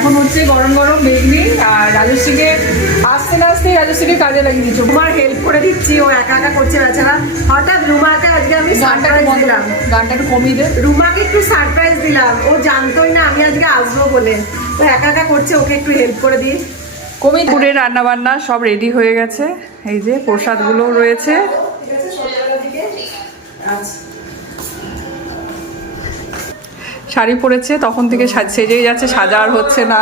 এখন হচ্ছে গরম গরম বেগনি আর রাজশ্রীকে আস্তে না আস্তে রাজশ্রীকে কাজে লাগিয়ে দিচ্ছ। তোমার হেল্প করে দিচ্ছি, ও একা একা করছে বেচারা। হঠাৎ রুমাকে আজকে আমি সারপ্রাইজ দিলাম। গানটা একটু কমিয়ে দে। রুমাকে একটু সারপ্রাইজ দিলাম, ও জানতোই না আমি আজকে আসবো বলে, তো একা একা করছে, ওকে একটু হেল্প করে দিই। দুপুরে রান্না বান্না সব রেডি হয়ে গেছে, এই যে প্রসাদগুলো রয়েছে। শাড়ি পরেছে তখন থেকে সেজেই যাচ্ছে, সাজা আর হচ্ছে না।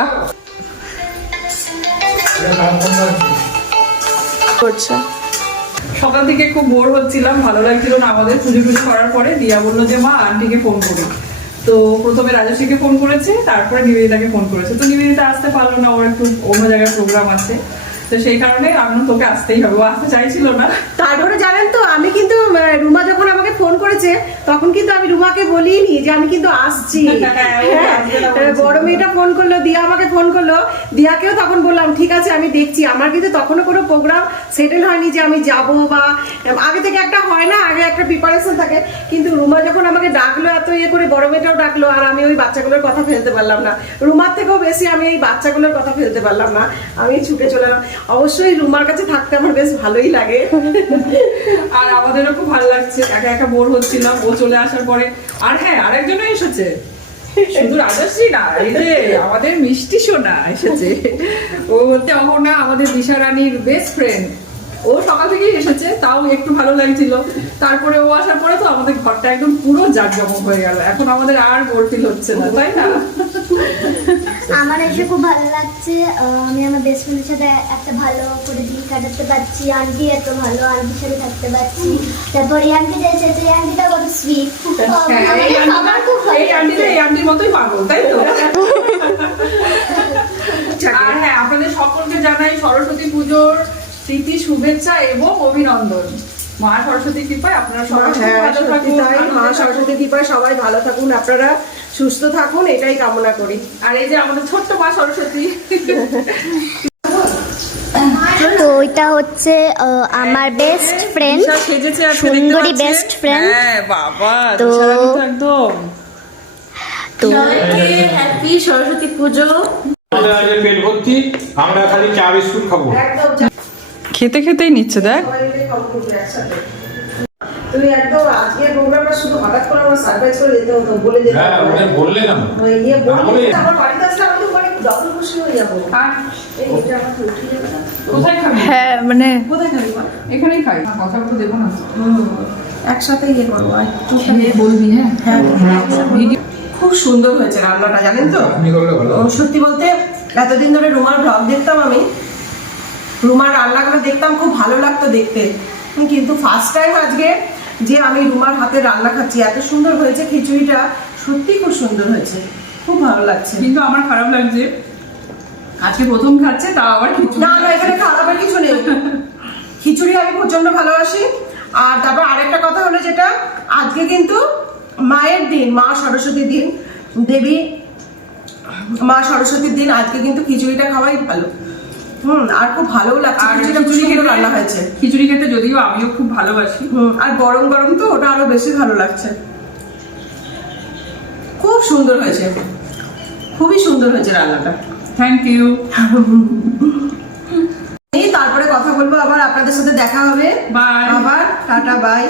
সকাল থেকে খুব বোর হচ্ছিলাম, ভালো লাগছিল না আমাদের। পুজো টুজো করার পরে দিয়া বললো যে মা আন্টিকে ফোন করি। তো প্রথমে রাজশ্রীকে ফোন করেছে, তারপরে নিবেদিতাকে ফোন করেছে। তো নিবেদিতা আসতে পারলো না, ওর একটু অন্য জায়গায় প্রোগ্রাম আছে, তো সেই কারণে আমি তোকে আসতেই হবে। ও আসতে চাইছিল না। তারপরে জানেন তো, আমি কিন্তু রুমা যখন আমাকে ফোন করেছে তখন কিন্তু আমি রুমাকে বলিনি যে আমি কিন্তু আসছি। বড় মেয়েটা ফোন করলো, দিয়া আমাকে ফোন করলো, দিয়াকেও তখন বললাম ঠিক আছে আমি দেখছি। আমার কিন্তু তখনও কোনো প্রোগ্রাম সেটেল হয়নি যে আমি যাব, বা আগে থেকে একটা হয় না, আগে একটা প্রিপারেশন থাকে। কিন্তু রুমা যখন আমাকে ডাকলো, এত ইয়ে করে, বড় মেয়েটাও ডাকলো, আর আমি ওই বাচ্চাগুলোর কথা ফেলতে পারলাম না। রুমার থেকেও বেশি আমি এই বাচ্চাগুলোর কথা ফেলতে পারলাম না, আমি ছুটে চলে এলাম। অবশ্যই রুমার কাছে থাকতে আমার বেশ ভালোই লাগে, আর আমাদেরও খুব ভালো লাগছে। একা একা বোর হচ্ছিলাম, ও চলে আসার পরে। আর হ্যাঁ, আরেকজনও এসেছে, শুধু রাজশ্রী না, এই যে আমাদের মিষ্টি সোনা এসেছে। ও হচ্ছে অহনা, আমাদের দিশা রানীর বেস্ট ফ্রেন্ড। ও সকাল থেকেই এসেছে, তাও একটু ভালো লাগছিল। তারপরে ও আসার পরে তো আমাদের ঘরটা একদম পুরো জাঁকজমক হয়ে গেল। এখন আমাদের আর বোর ফিল হচ্ছে না, তাই না? আমার এসে খুব ভালো লাগছে। আমি আমার বেস্ট ফ্রেন্ডের সাথে একটা ভালো করে দিন কাটাতে পারছি। আন্টি এত ভালো, আন্টির সাথে থাকতে পারছি। তারপর এই আন্টি এসেছে, এই আন্টিটা কত সুইট। এই আন্টির মতোই পাগল, তাই তো? আর হ্যাঁ, আপনাদের সকলকে জানাই সরস্বতী পুজোর প্রীতি শুভেচ্ছা এবং অভিনন্দন। মা সরস্বতী কৃপায় আপনারা সবাই ভালো থাকুন। মা সরস্বতী কৃপায় সবাই ভালো থাকুন, আপনারা সুস্থ থাকুন, এটাই কামনা করি। আর এই যে আমাদের ছোট্ট মা সরস্বতী, তো ওইটা হচ্ছে আমার বেস্ট ফ্রেন্ড, সেজেছে সুন্দরী বেস্ট ফ্রেন্ড। হ্যাঁ বাবা, তো একদম। তো হ্যাপি সরস্বতী পুজো। পেট ভর্তি, আমরা খালি চা বিস্কুট খাবো। খেতে খেতেই নিচ্ছে, দেখ। তুমি একদম আজকে প্রোগ্রামটা শুধু হঠাৎ করে আমরা সারপ্রাইজ করে দিতে হতো, বলে দিতে হ্যাঁ, ওটা বললে না। ইয়ে বললে আমার বাড়িতে আসলে আমি তো অনেক ডবল খুশি হয়ে যাবো। আর এই এটা আমার উঠে যাবে না? কোথায় খাবি? হ্যাঁ মানে কোথায় খাবি মা? এখানেই খাই, কথা বলতে দেবো না। একসাথে ইয়ে করবো, একটু বলবি। হ্যাঁ, ভিডিও খুব সুন্দর হয়েছে রান্নাটা, জানেন তো? আপনি করলে ভালো। সত্যি বলতে এতদিন ধরে রুমার ব্লগ দেখতাম, আমি রুমার রান্নাগুলো দেখতাম, খুব ভালো লাগতো দেখতে। কিন্তু ফার্স্ট টাইম আজকে যে আমি রুমার হাতে রান্না খাচ্ছি, এত সুন্দর হয়েছে খিচুড়িটা, সত্যি খুব সুন্দর হয়েছে, খুব ভালো লাগছে। কিন্তু আমার খারাপ লাগছে, আজকে প্রথম খাচ্ছে, তাও আবার খিচুড়ি। না না, এখানে খারাপের কিছু নেই, খিচুড়ি আমি প্রচন্ড ভালোবাসি। আর তারপর আরেকটা কথা হলো, যেটা আজকে কিন্তু মায়ের দিন, মা সরস্বতীর দিন, দেবী মা সরস্বতীর দিন, আজকে কিন্তু খিচুড়িটা খাওয়াই ভালো। আর খুব ভালোও লাগছে, খিচুড়িটা খুব সুন্দর রান্না হয়েছে। খিচুড়ি খেতে যদিও আমিও খুব ভালোবাসি, আর গরম গরম তো ওটা আরো বেশি ভালো লাগছে। খুব সুন্দর হয়েছে, খুবই সুন্দর হয়েছে রান্নাটা। Thank you. তারপরে কথা বলবো, আবার আপনাদের সাথে দেখা হবে। বাই। আবার টাটা, বাই।